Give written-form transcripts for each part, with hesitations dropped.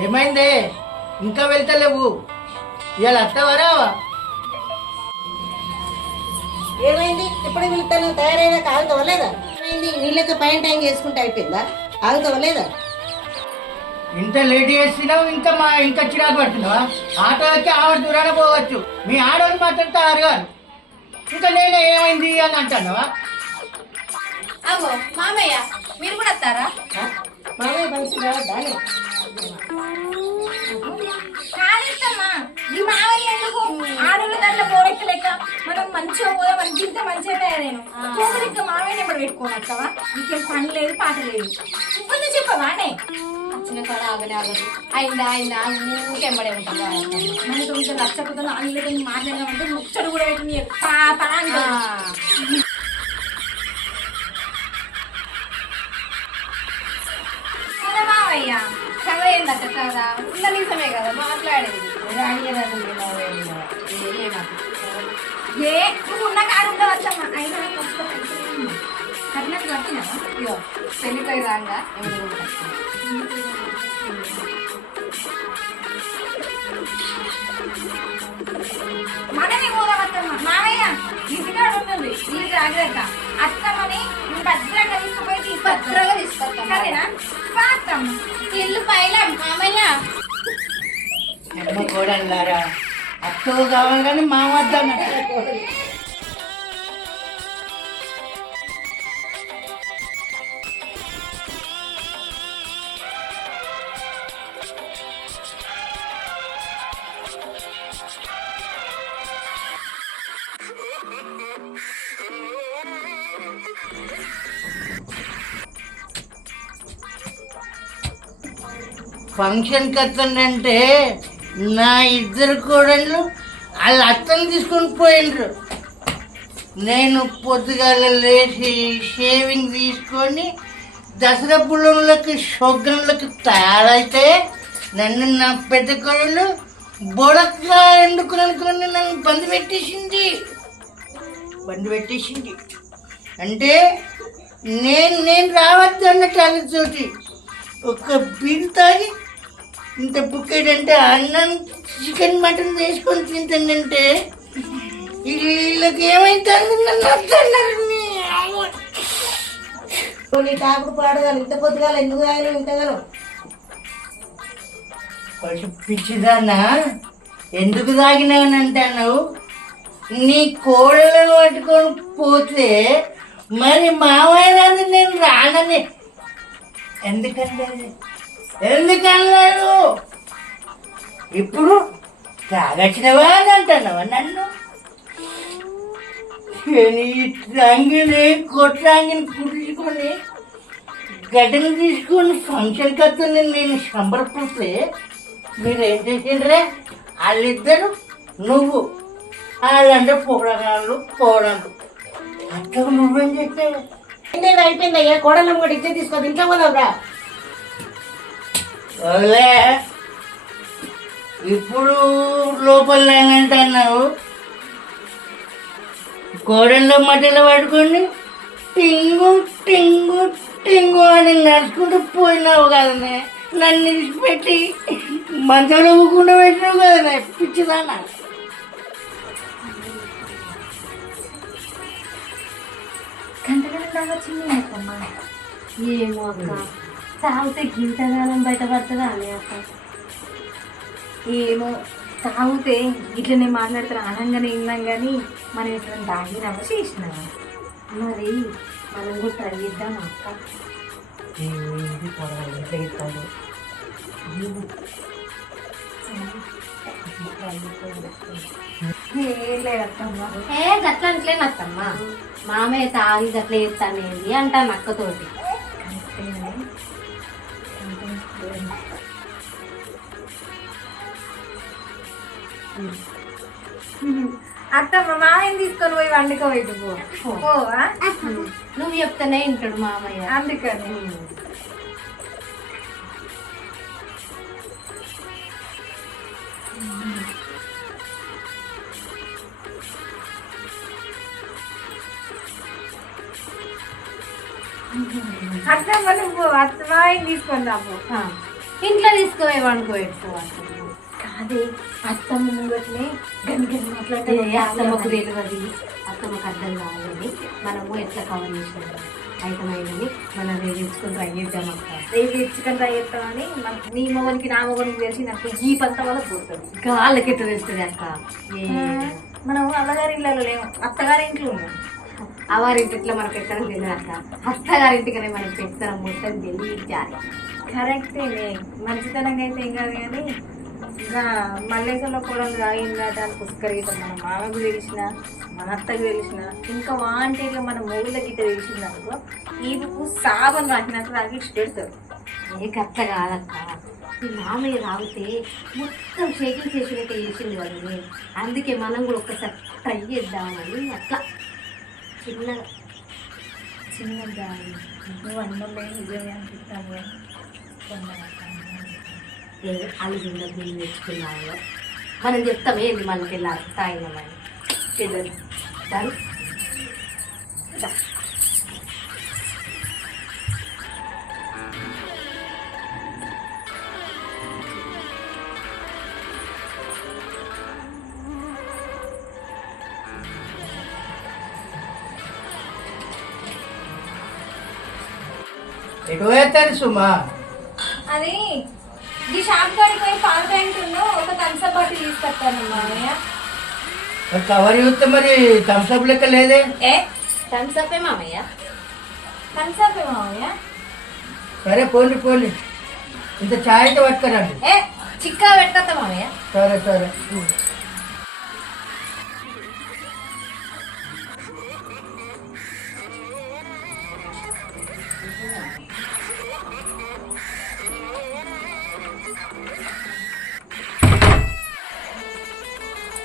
ఏమైందే ఇంకా వెళ్తలేవు? ఇవాళ అత్తవరావా? ఏమైంది? ఇప్పుడు వెళ్తాను తయారైనా ఆగుతావా లేదా? ఏమైంది? నీళ్ళకి పైన టైం చేసుకుంటే అయిపోయిందా? ఆగుతావా లేదా? ఇంత లేట్ చేస్తున్నావు, ఇంకా చిరాకు పడుతున్నావా? ఆటో వచ్చి ఆవిడ దూరాన పోవచ్చు, మీ ఆడవాళ్ళు మాట్లాడితే అరగారు. ఇంకా నేను ఏమైంది అని అంటున్నావా? అగో మామయ్య మీరు కూడా వస్తారా? మామయ్య బయటికి రావద్దా? కాదమ్మా ఈ మామయ్య ఎందుకు ఆడవాళ్ళ దాంట్లో పోరెక్క లెక్క మనం మంచిగా పోదా, మన జీవితం మంచిగా తయారైనా ఇంకా మామయ్య నెంబర్ పెట్టుకోని వస్తావా? ఇంకేం పని లేదు పాట లేదు. ఇప్పుడు చెప్పవా అనే వచ్చిన కాడ ఆగనే ఆగదు. అయిందా అయిందా ఊకెంబడే ఉంటుంది. మనతో ఇంకా నచ్చకపోతే అందులో మాట్లాడదామంటే ముచ్చడు కూడా పెట్టి పాప మామయ్య కథ ఏందట కదా, ఉన్న నిజమే కదా మాట్లాడేది. ఏ నువ్వు ఉన్న కాడు ఉండవచ్చమ్మా. అయినా కట్నం కట్టినావా? ఇగో పెళ్లిపై రాగా మనమే పోదామత్తమ్మ. మామయ్య ఇంటికాడు ఉంటుంది ఈ జాగ్రత్త. అత్తమ్మని భద్రంగా తీసుకుపోయి తీసుకొస్తాం సరేనా? పాత్తమ్మ ఇల్లు పైలం మామయ్య. అమ్మ కోడళ్ళారా, అత్తవు కావాలి కానీ మా వద్ద ఫంక్షన్కి వస్తుందంటే నా ఇద్దరు కోడళ్ళు వాళ్ళ అత్తని తీసుకొని పోయిండ్రు. నేను పొద్దుగాల లేచి షేవింగ్ తీసుకొని దసరా పుల్లంలోకి షోగ్గంలోకి తయారైతే నన్ను నా పెద్ద కోడళ్ళు బొడక్క ఎండుకుని నన్ను బంద్ పెట్టేసింది. అంటే నేను రావద్దు అన్నట్టు వాళ్ళతోటి ఒక బీరు తాగి ఇంత బుక్కేటంటే అన్నం చికెన్ మటన్ చేసుకొని తింటానంటే వీళ్ళకి ఏమైతుంది నన్ను అర్థన్నారు. నీ తాగుడు పాడగాలి ఇంత పొద్దుగాల ఎందుకు తాగినావు ఇంతగానో? పిచ్చిదానా, ఎందుకు తాగినావని అంటున్నావు? నీ కోడలను పట్టుకొని పోతే మరి మామయ్య నేను రానని ఎందుకన్నారు? ఇప్పుడు తాగచ్చినవా అని అంటున్నావా నన్ను? రంగిని కొట్రాంగిని కుడుచుకొని గడ్డలు తీసుకొని ఫంక్షన్ కత్తుని నేను సంబరపడితే మీరేం చేసిండ్రే? వాళ్ళిద్దరు నువ్వు వాళ్ళంటే పోవడాలు అట్లా నువ్వేం చేసావు? అయిపోయిందయ్యా, కోడలం కూడా ఇచ్చే తీసుకో ఇంట్లో పోదాంరా. ఇప్పుడు లోపల అంటున్నావు, కోడల్లో మధ్యలో పడుకొని టింగు టింగు టింగు అని నడుచుకుంటూ పోయినావు కదనే, నన్ను విడిచిపెట్టి మంచంలో ఊకుండా పెట్టినావు కదనే పిచ్చిదానా. ఏమో అక్క తాగితే గింతగానం బయటపడుతుందా అని అక్క? ఏమో తాగితే ఇట్లనే మాట్లాడతారు అనంగానే విన్నాం కానీ మనం ఇట్లా తాగినామా చేసినామా? మరి మనం కూడా ట్రై చేద్దాం అక్క. గట్ల అంటలేను అత్తమ్మా, మామయ్య తాగి గట్ల చేస్తానేది అంటాను అక్కతోటి. అత్తమ్మ మామయ్యని తీసుకొని పోయి వండుకోబెట్టు పోవా? నువ్వు చెప్తానే వింటాడు మామయ్య, అందుకని. అత్తమ్మ నువ్వు మామయ్యని తీసుకొని రాబో. ఇంట్లో తీసుకోవేమనుకో పెట్టుకోవాలి. కాదే అత్తమ్మ ముంగట్నే గని గని మాట్లాడితే అత్తమ్మకు తెలియదు, అత్తమ్మకు అర్థం కావాలని మనము ఎట్లా కవర్ చేసినాం అయితమైందని మనం రేపు తెచ్చుకొని ట్రై చేద్దాం అక్క. రేపు తెచ్చుకొని ట్రై చేస్తామని నీ మొగనికి నా మొగనికి తెలిసి నాకు ఈ పంత వల్ల పోతుంది. ఇంకా వాళ్ళకి ఎట్లా తెలుస్తుంది అక్క? మనం అమ్మగారి ఇళ్ళలో లేము, అత్తగారి ఇంట్లో ఉన్నాం. అవారింటి ఇట్లా మనకు ఎక్కడ తెలియదు అక్క. అత్తగారింటికనే మనకి పెడతాం మొత్తం తెలియాలి. కరెక్టేనే, మంచితనంగా అయితే ఏం కాదు కానీ ఇక మల్లేశ్వరంలో కూడా తాగిందట అని పుష్కరిగితం మన మామకు తెలిసిన మన అత్తకు తెలిసిన ఇంకా వాంటేగా మన మొగుళ్ళ గిట్ట తెలిసింది అనుకో ఈపుకు సాబన్ రాసినట్టు రాకి పెడతారు. ఏ గట్ల కాదక్క, ఈ మామయ్య తాగితే మొత్తం షేకింగ్ చేసినట్టు చేసింది వాళ్ళని. అందుకే మనం కూడా ఒక్కసారి ట్రై చేద్దామని అట్లా చిన్నగా చిన్నగా నువ్వు అన్నంలో నిజమే అనిపిస్తాను. అల్లుండ బిల్లు తెచ్చుకున్నాము మనం చెప్తాం ఏంది మనకి వెళ్ళాలి తాగినామని పిల్లలు దాని ఎటు వేస్తారు సుమా? అది ఈ షాప్ కాడికి పోయి పాల ప్యాంట్ ఒక థమ్స్అప్ బాటిల్ తీసుకొస్తాను మామయ్య. మరి కవర్ చూస్తే మరి థమ్స్అప్ లెక్క లేదే. ఏ థమ్స్అప్ మామయ్య? థమ్స్అప్ మామయ్య? సరే పోండి పోండి, ఇంత ఛాయ్ అయితే పట్టుకురండి. ఏ చిక్కా పెట్టుకొస్తా మామయ్య. సరే సరే.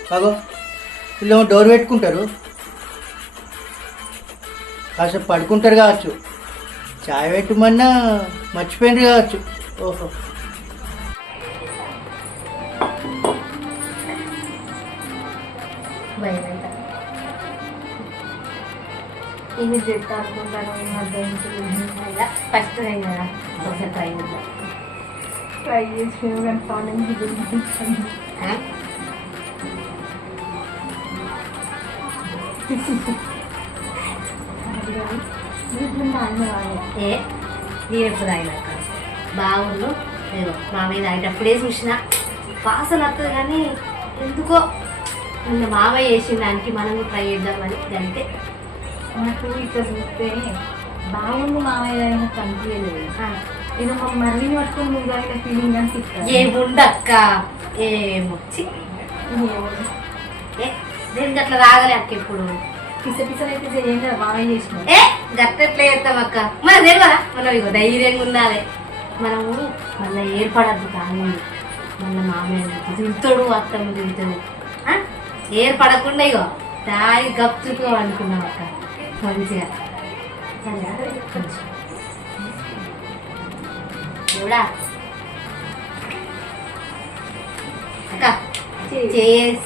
కాగో వీళ్ళు డోర్ పెట్టుకుంటారు, కాసేపు పడుకుంటారు కావచ్చు. చాయ్ పెట్టమన్నా మర్చిపోయింది కావచ్చు. ఓహో ఇది చెప్తా అనుకుంటాను ఈ మధ్య ఫస్ట్ టైం కదా ఒకసారి ట్రై చేద్దాం. ట్రై చేసి ఏ నేను ఎప్పుడు తాగినాక బాగుండు నేను మా మీద తాగేటప్పుడే చూసిన వాసన వస్తుంది కానీ ఎందుకో నిన్న మామయ్య చేసిన దానికి మనం ట్రై చేద్దామని అంతే. నాకు ఇక్కడ చూస్తే బాగుంది మామయ్య అయినా అనిపించలేదు. నేను మా మర్రిని పట్టుకొని నువ్వు తాగిన ఫీలింగ్ అనిపిస్తుంది. ఏముండక్క ఏమొచ్చి ఏ దేనికి అట్లా రాగలే అక్క ఎప్పుడు పిస పిసలైతే చేయం కదా మామయ్య చేసిన. ఏ గట్టెట్లా చేస్తాం అక్క, మనం తెలియదా మనం ఇగో ధైర్యంగా ఉండాలి. మనము మళ్ళీ ఏర్పడద్దు కానీ మళ్ళీ మామయ్య తింటాడు అత్తమ్మ తింటాడు ఏర్పడకుండా ఇగో దాయి గప్చుకో అనుకున్నాం అక్క మంచిగా. చూడా అక్క చేస్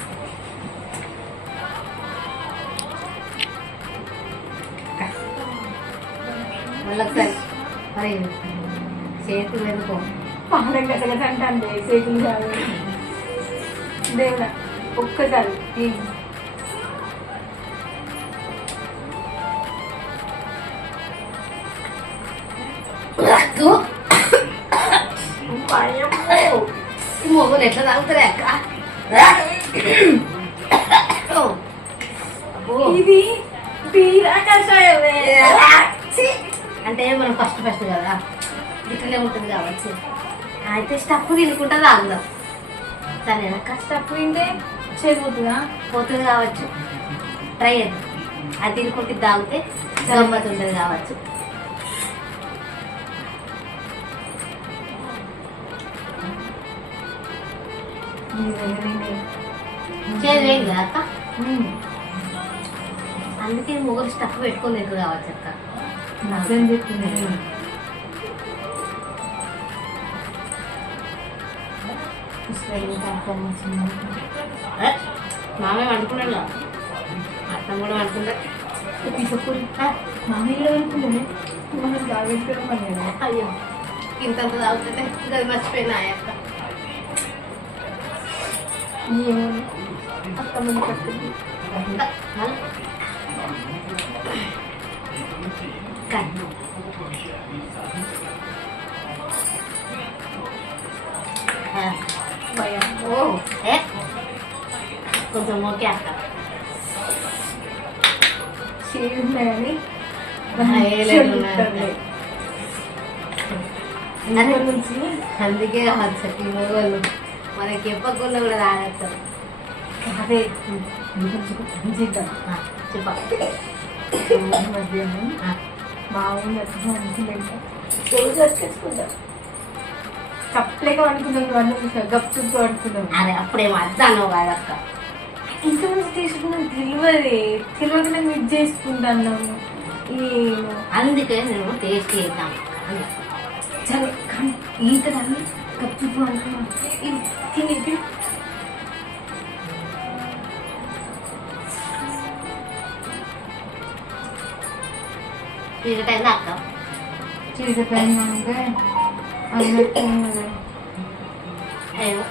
మళ్ళీ ఒకసారి మరి చేతులు ఎందుకో పాలం గట్టగట్టంటే అంటే చేతులు కాదు దేవుడా ఒక్కసారి మొగలు ఎట్లా తాగుతారే అక్క? ఇది బీరా కషాయమే. అంటే మనం ఫస్ట్ కదా ఇట్లనే ఉంటుంది కావచ్చు. అయితే స్టఫ్ తినుకుంటా తాగుదాం సరేనా? స్టఫ్ తింటే చెరుగుతుందా? పోతుంది కావచ్చు, ట్రై చేద్దాం. అది తినుకుంటే తాగితే గమ్మత్ ఉంటుంది కావచ్చు. చేయలేదు కదా అక్క, అందుకే మొగలు స్టఫ్ పెట్టుకొని తింటారు కావచ్చు అక్క. నిజం చెప్తున్నాను. మామయ్య వండుకున్నాడు, అర్థం కూడా వండుకుంటా. మామయ్య అనుకున్నాను మనం బాగా అయ్యో ఇంత తాగుతుంటే అది మర్చిపోయినా అక్క అత్తమ్మ పట్టింది కొంచెం ఓకే అక్క కానీ నుంచి అందుకే ఈ మూలలు మనకి చెప్పకుండా కూడా రాగలుగుతారు అదే చేద్దాం మధ్యాహ్నం బాగుంది చేసుకుంటాం చప్పలేక అనుకున్నాం అన్నీ గప్పు అనుకున్నాం అదే అప్పుడేమో అద్దాను కాదక్క ఇంతమంది తీసుకున్నాం తెలియకుండా మిస్ చేసుకుంటున్నాము అందుకే నేను టేస్ట్ చేద్దాం సరే కానీ ఈతలన్నీ గప్పు అనుకున్నాం తినేది చీకటైందా అక్క చీకటైందంటే అన్నట్టు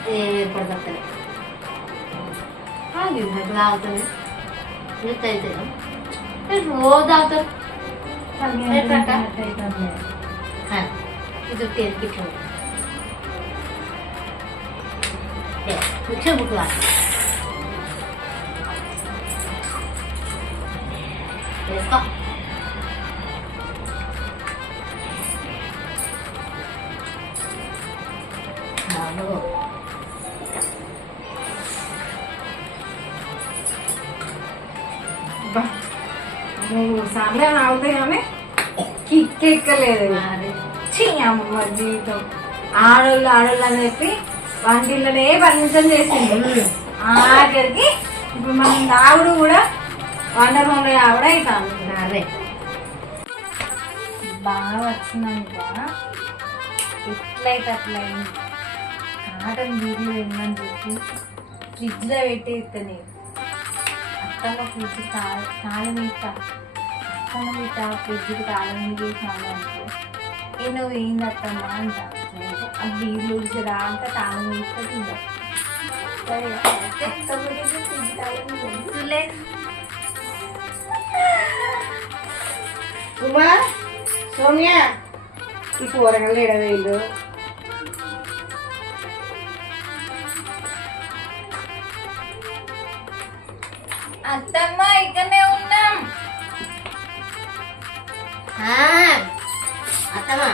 ఏర్పడతాయి తాగుతుంది మిస్ అయితే రోజు తాగుతారు ఇది తెరికిట్టు మిక్సర్ బుక్ వేసుకో నువ్వు సాంబ్రాన్ ఆగుతాయి కానీ కిక్కెక్కలేదు అమ్మ జీవితం ఆడోళ్ళు అని చెప్పి వంటిల్లోనే పరిమితం చేసింది ఆఖరికి ఇప్పుడు మనం తాగుడు కూడా వండర్లో ఆవిడ అవుతాను అదే బాగా వచ్చినాక ఎట్లయితే అట్లయింది కాటన్ వీడియో ఏమని చెప్పి ఫ్రిడ్జ్లో పెట్టి ఇస్తాను అత్తమ్మ ఫ్రిడ్జ్ తాళం ఇస్తా అత్తమ్మ ఇస్తా ఫ్రిడ్జ్కి తాళం చేసాను అనుకో నువ్వు ఏంది అత్తమ్మ అంట ఆ బీర్లు రాక తాళం ఇస్తా తిందా సరే అత్తమ్మకి ఫ్రిడ్జ్ తాళం ఉమా సోమ్య ఈ కూరగాయలు ఎడవేళ్ళు అత్తమ్మ ఇక్కడనే ఉన్నాం అత్తమ్మ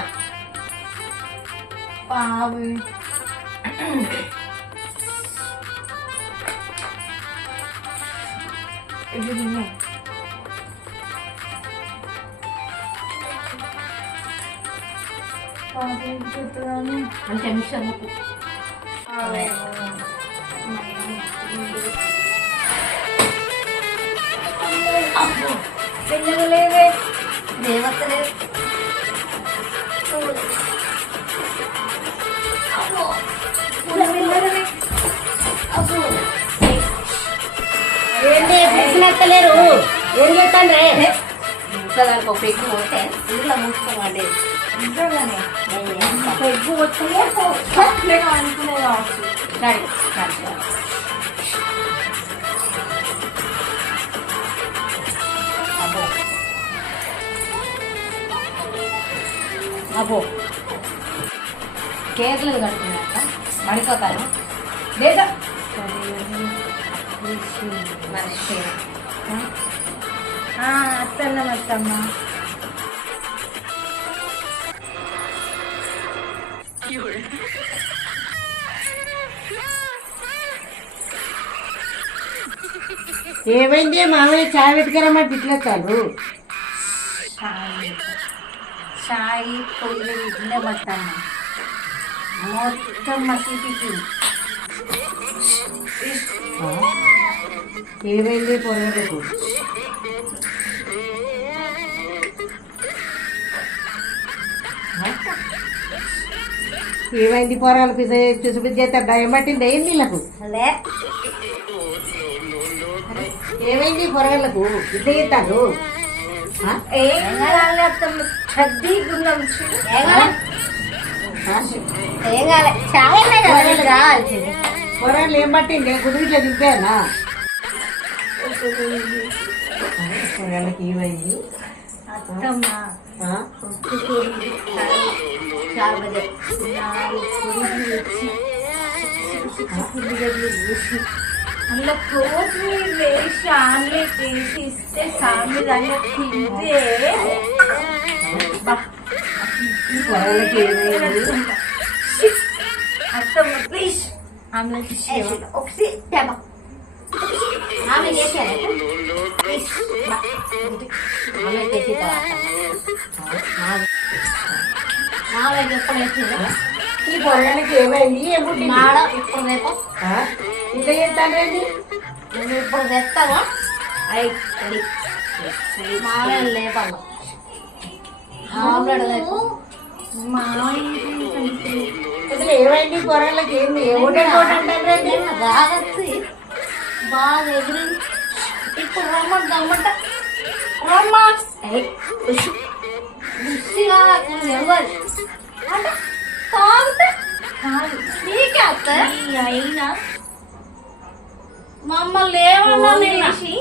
బాబు ఇది తినే అంటే మిక్సర్ ముక్కు పిల్లలేవే దేవతలేదు ఏంటి పిలిచినెత్తలేరు ఏం చేస్తాండ్రే ఇంట్లో దానికి ఒక పెగ్గు పోతే ఇంట్లో మూసుకోమండి పెగ్గు వచ్చలే అనుకునే కావచ్చు అబ్బో కేకులు కడుతున్నాక మడిపోతాను లేదా అత్తమ్మ అత్తమ్మ ఏమైంది మామయ్య చాయ్ పెట్టుకురమ్మంటే ఇట్లెత్తాను చాయ్ పొయ్యిలో ఇట్లే పట్టాను మొత్తం మసీకి ఏమైంది పొరగకు ఏమైంది పొరాలు పిసి చేస్తాడు ఏం పట్టింది ఏం నీళ్ళకు ఏమైంది పొరగలకు ఇట్లా చేస్తాడు ఏం కాలే చాలా ఉన్నాయి కదా నీళ్ళు కావాల్సింది. కూరలు ఏం పట్టింది గుడి ఇట్లా దింపానా కూరలకి ఏమైంది అత్తమ్మ చాలా బజే అందులో కొత్తిమీర వేసి ఆమ్లెట్ వేసి ఇస్తే సామి దాన్ని తింటే కూరలకి ఏమైంది అత్తమ్మ ప్లీజ్ ఆమ్లెట్ ఒకటి తేమ ఆమె చేశారు ఆమె చేసి నావే ఎప్పుడు వేసిందా ఈ కూరలకి ఏమైంది ఏం పుట్టింది నాడ ఇప్పుడు రేపు ఇట్లా చేస్తానండి నేను ఇప్పుడు తెస్తాను అయి మావే లేపన్నా ఆమ్లెట్ రేపు అసలు ఏమైంది కూరలకి ఏంది ఏముంటారండి రాగత్తి బాగా ఎగిరి ఇప్పుడు రమ్మంట రమ్మంట రమ్మ రుచిగా ఎవరు అంటే తాగితే నీకే అత్త అయినా మమ్మల్ని ఏమన్నా వేసి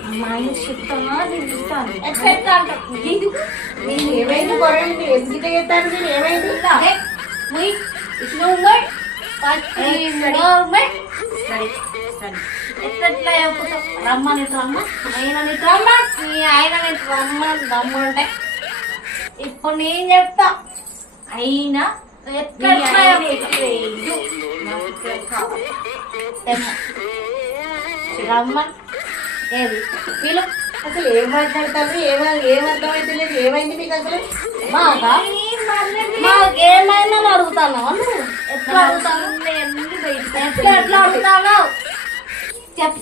అమ్మాయిని చెప్తామా నేను ఇస్తాను ఎట్లా అంటారు ఎందుకు ఏమైంది కూరలకి ఎందుకు ఇట్లా చేస్తారు మీరు ఏమైంది ఎట్లా చెప్పుతాం రమ్మని రమ్మ ఆయనని రమ్మ నీ ఆయనని రమ్మంటే ఇప్పుడు నేను చెప్తా అయినా ఎట్లా రమ్మని ఏది వీళ్ళు అసలు ఏం మాట్లాడతారు ఏమర్థమైతే లేదు ఏమైంది మీకు అసలు మాకా మాకేమైనా అడుగుతాను ఎట్లా అడుగుతాను ఎట్లా అడుగుతాను చెప్పు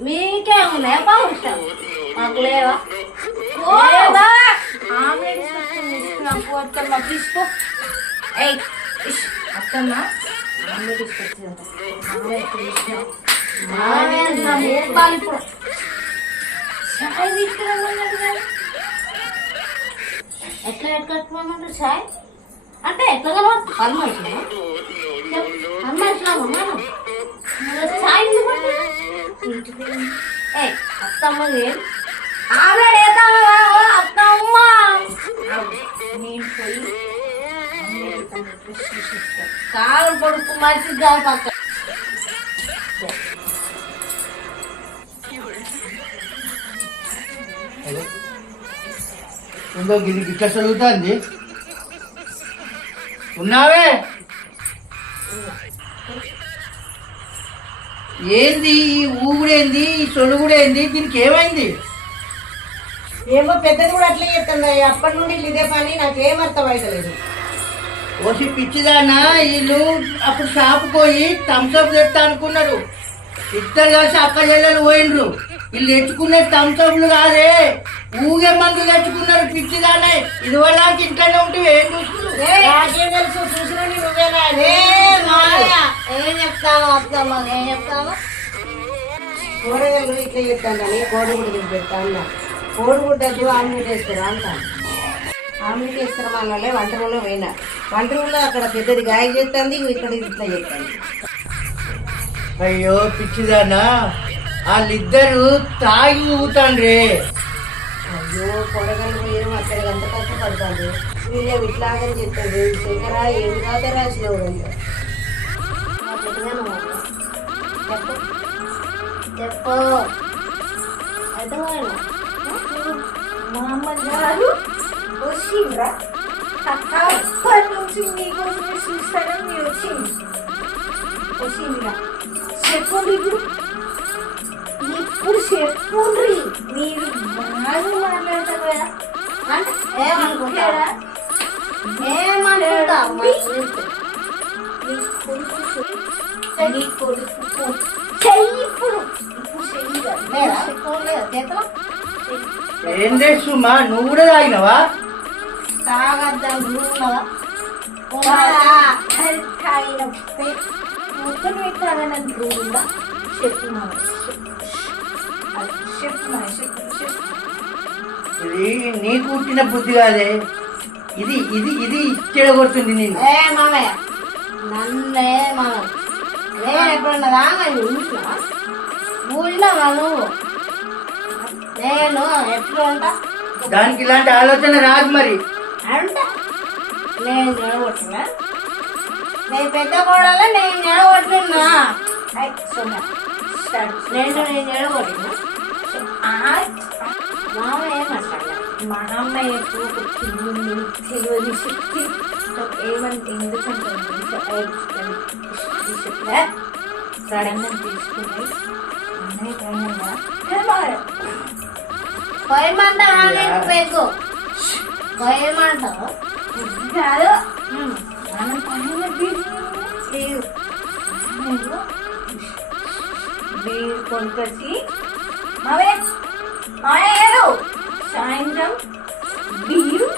మీకేమున్నాయా బాగుంటాం మాకు లేవా ఆమ్లెట్ తీసుకున్నప్పుడు అత్తమ్మ తీసుకో ఏయ్ అత్తమ్మ ఆమ్లెట్ తీసుకొచ్చింది ఆమ్లెట్ తీసుకున్నాం ఇప్పుడు చాయ్ తీసుకురమ్మన్నాడు కదా ఎట్లా ఎట్టుకోమంటారు చాయ్ అంటే ఎట్లా కలవచ్చు పర్మనెంట్ చాయ్ ఏ అత్తమ్మ ఆవిడ అత్తమ్మ నేను పోయి కాలు పొడుపు మంచిగా పక్క ఉందో గిది గిట్ల చదువుతుంది ఉన్నావే ఏంది ఈ ఊగుడేంది ఈ సొలుగుడేంది దీనికి ఏమైంది? ఏమో పెద్దది కూడా అట్లా చెప్తున్నాయి అప్పటి నుండి ఇదే పని నాకేం అర్థం అవుతలేదు ఓసి పిచ్చిదానా వీళ్ళు అప్పుడు షాప్ పోయి థమ్స్అప్ తెస్తా అనుకున్నారు. ఇద్దరు కలిసి అక్క చెల్లెలు పోయిండ్రు. వీళ్ళు తెచ్చుకునే థమ్స్అప్లు కాదే ఊగే మందు తెచ్చుకున్నారు. పిచ్చిదానే ఇది వల్ల ఇంట్లోనే ఉంటే ఏం చూసుకున్నారు? నాకేం తెలుసు చూసినా నువ్వేనా ఏం చెప్తాను అత్తమ్మ ఏం చెప్తాను కూరగాయలు ఇట్లా చెప్తానని కోడిగుడ్డు తిని పెడతా అన్నా కోడిగుడ్డకు ఆమ్లెట్ వేస్తారా అంటాను ఆమ్లెట్ వేస్తారా వాళ్ళే వంట రూమ్లో పోయినా వంట రూమ్లో అక్కడ పెద్దది గాయ చేస్తుంది ఇక్కడ ఇట్లా చేస్తాను అయ్యో పిచ్చిదానా వాళ్ళిద్దరు తాగి ఊగుతాండ్రే. అయ్యో కూరగాయలు పోయిన అక్కడ ఎంత కష్టపడతాడు వీళ్ళే ఇట్లాగని చెప్తాడు శంకరా ఏమి కాదా రాసినావు చెప్పు అర్థమైనా మా అమ్మగారు వచ్చిండ్రా అప్పటి నుంచి మీకోసమే చూస్తారని మీరు వచ్చిందిరా చెప్పండి ఇప్పుడు చెప్పుండ్రి మీరు బాగా మాట్లాడతారు కదా అంటే ఏమనుకుంటారా ఏమనుకుంటా నీ కొడుకు చెయ్యి ఇప్పుడు చేతలో ఏం చేస్తుమా నువ్వు కూడా తాగినవా? తాగద్దాం ఉన్నదా మొత్తం పెట్టాలని రూల్లా చెప్పు చెప్పు ఇది నీకు పుట్టిన బుద్ధి కాదే ఇది ఇది ఇది చెడగొడుతుంది నేను. ఏ మామయ్య నన్నే మనం నేను ఎప్పుడన్నా రాగా చూసినా ఊళ్ళో నువ్వు నేను ఎట్లా ఉంటా దానికి ఇలాంటి ఆలోచన రాదు మరి. అంటే నేను చెడగొట్టినా నేను పెద్ద కోడలా నేను చెడగొట్టినా నేను చెడగొట్టినా మామయ్య ఏమంటాడు మా అమ్మయ్యకు తెలియదు శక్తి ఏమంటే ఎందుకంటే సడన్ గా తీసుకుని పోయమంట పెగ్గు పోయమంటావు కాదు మనం పైన లేదు మీరు కొనుకొచ్చి మావే మావేరు సాయంత్రం బియ్యం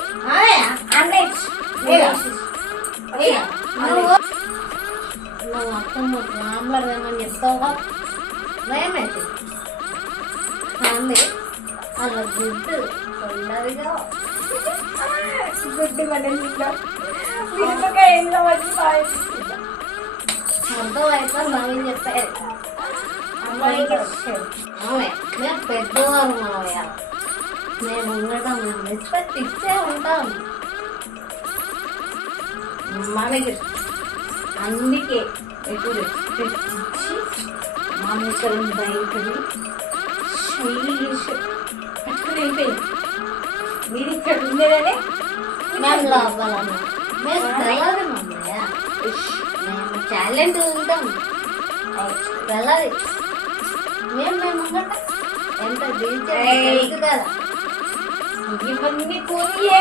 నువ్వు అత్తమ్మ మాట్లాడదామని చెప్తావుగా భయమైతే అంది అలా గుడ్డు కొల్లదిగా గుడ్డి పడేసిద్దాం మిరపకాయలో వచ్చి పారేసిద్దాం అర్థమైతే నవ్వు చెప్పారు మేము పెద్దవారు మావయ్య మేము ఉండటం మేము రెస్పెక్ట్ ఇచ్చే ఉంటాం మామయ్య అందుకే ఎక్కువ రెస్పెక్ట్ ఇచ్చి మామయ్యకరం బయటని పట్టుకుని వెళ్ళిపోయింది మీరు ఇక్కడ ఉండేదనే మేము లోపలన్నా మేము తెల్లది మామయ్య మేము టాలెంట్ ఉంటాం తెల్లది మేము ఉండటం ఎంత తెలుసు కదా ఇవన్నీ పోయే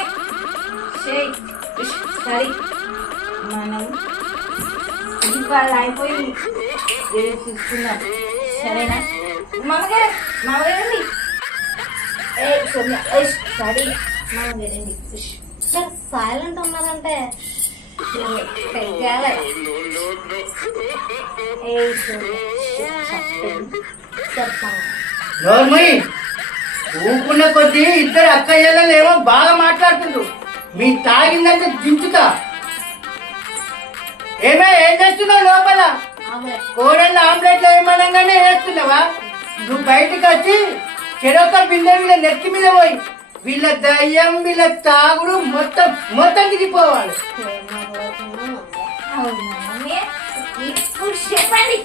సరే మనం ఇవాళ అయిపోయి తీసుకున్నాం సరేనా మామగారు మామగారండి సరే మామగారండి సైలెంట్ ఉన్నదంటే పెద్దాలే చెప్తాను నోర్మయ్ ఊపుకున్న కొద్దీ ఇద్దరు అక్కయ్యలు ఏమో బాగా మాట్లాడుతుండ్రు. మీ తాగిందంటే దించుతా. ఏమే ఏం చేస్తున్నావు లోపల? కోడళ్ళ ఆమ్లెట్లు ఏమనగానే వేస్తున్నావా? నువ్వు బయటకు వచ్చి చెరొక బిందె వీళ్ళ నెత్తి మీద పోయి వీళ్ళ దయ్యం వీళ్ళ తాగుడు మొత్తం మొత్తం దిగిపోవాలి. ఇప్పుడు చెప్పండి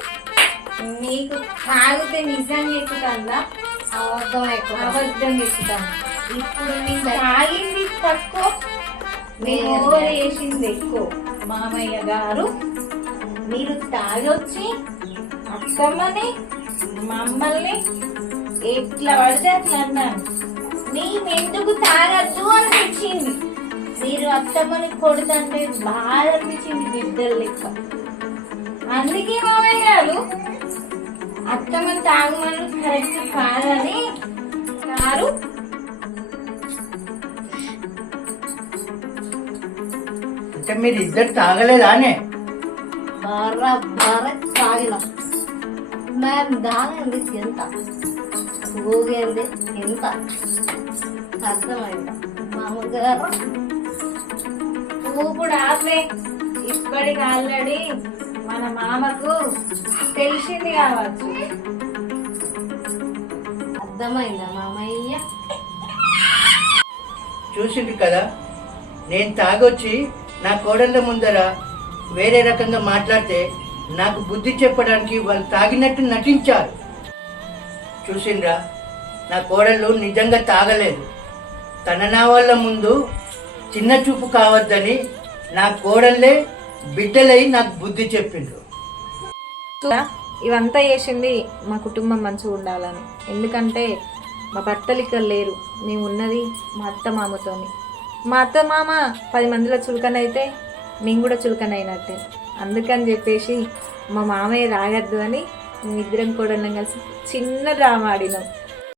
నీకు తాగితే నిజంగా ఎక్కుతుందా అబద్ధం ఎక్కుతాను. ఇప్పుడు నేను తాగింది తక్కువ నేను ఓవర్ చేసింది ఎక్కువ. మామయ్య గారు మీరు తాగొచ్చి అత్తమ్మని మమ్మల్ని ఎట్లా పడితే అట్లా అన్నాను. మేమెందుకు తాగద్దు అనిపించింది. మీరు అత్తమ్మని కొడుతుంటే బాగా అనిపించింది బిడ్డలు లెక్క. అందుకే మామయ్య గారు అత్తమ్మని తాగమని కరెక్ట్ కాదని గారు అంటే మీరు ఇద్దరు తాగలేదానే? బర్ర తాగినాం మేము దానింది ఎంత ఊగేంది ఎంత అర్థమైందా మామగారు ఇప్పుడు ఆపే. ఇప్పటికి ఆల్రెడీ మన మామకు తెలిసింది కావచ్చు. అర్థమైందా మామయ్య? చూసింది కదా, నేను తాగొచ్చి నా కోడళ్ళ ముందర వేరే రకంగా మాట్లాడితే నాకు బుద్ధి చెప్పడానికి వాళ్ళు తాగినట్టు నటించారు. చూసిండ్రా, నా కోడళ్ళు నిజంగా తాగలేదు. తన వాళ్ళ ముందు చిన్న చూపు కావద్దని నా కోడళ్ళే బిడ్డలై నాకు బుద్ధి చెప్పిండ్రు. ఇవంతా చేసింది మా కుటుంబం మంచిగా ఉండాలని. ఎందుకంటే మా భర్తలు ఇక్కడ లేరు, మేము ఉన్నది మా అత్త మామతోని. మా అత్త మామ 10 మందిలో చులకన అయితే మేము కూడా చులకన అయినట్టే. అందుకని చెప్పేసి మా మామయ్య తాగద్దు అని మేమిద్దరం కూడా కలిసి చిన్న డ్రామా ఆడినాం.